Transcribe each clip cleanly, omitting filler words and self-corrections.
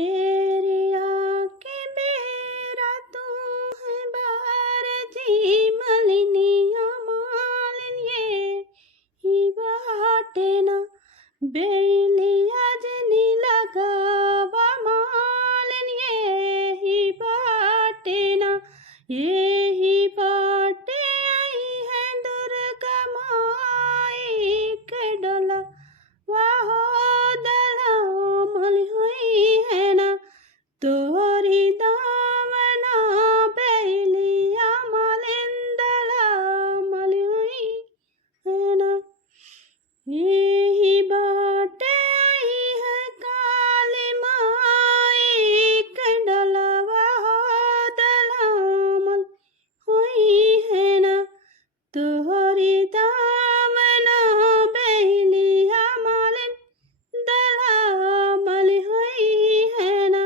area के बेरा तू है बार जी मलिनिया मालिन ये ही बाटे ना बेलिया जनी लगावा मालिन ये ही बाटे ना ये ही बाटे आई है दुर्गा माई के डोला वाहो दला मल हुई है ना तोरी दामना बेलिया मलिंदला मल हुई है ना यही बाटे आई है काली माई कंडलवा दला मल हुई है ना तोरी दामना बेलिया मालिन दला मल हुई है ना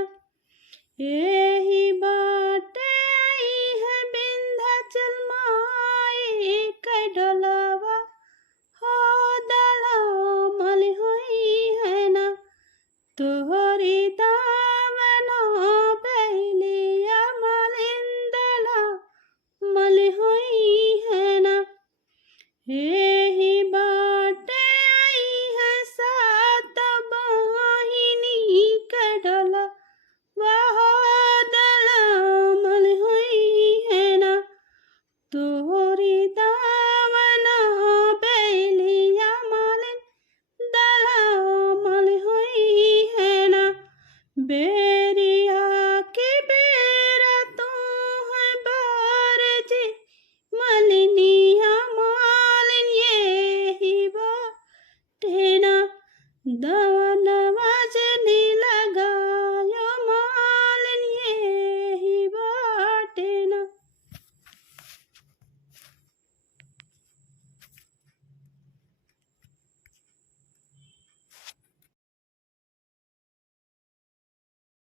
यही बाटे आई है विंध्याचल माई के डोलवा हो दला मल हुई है ना तोहरी दा